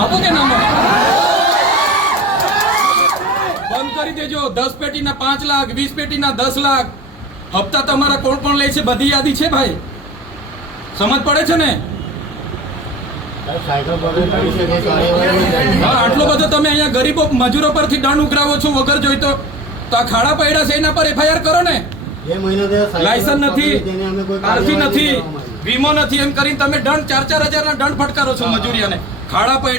આપો કે નામો બંધ કરી દેજો દસ પેટીના પાંચ લાખ વીસ પેટીના દસ લાખ હપ્તા તમારા કોણ કોણ લે છે બધી યાદી છે ભાઈ સમજ પડે છે ને આટલો બધો તમે અહીંયા ગરીબો મજૂરો પરથી દંડ ઉઘરાવો છો વગર જોઈતો તો આ ખાડા પડ્યા છે એના પર એફઆઈઆર કરો ને લાયસન્સ નથી આરસી નથી વીમો નથી એમ કરીને તમે દંડ ચાર ચાર હજાર ના દંડ ફટકારો છો મજૂરિયાને ખાડા પડ્યા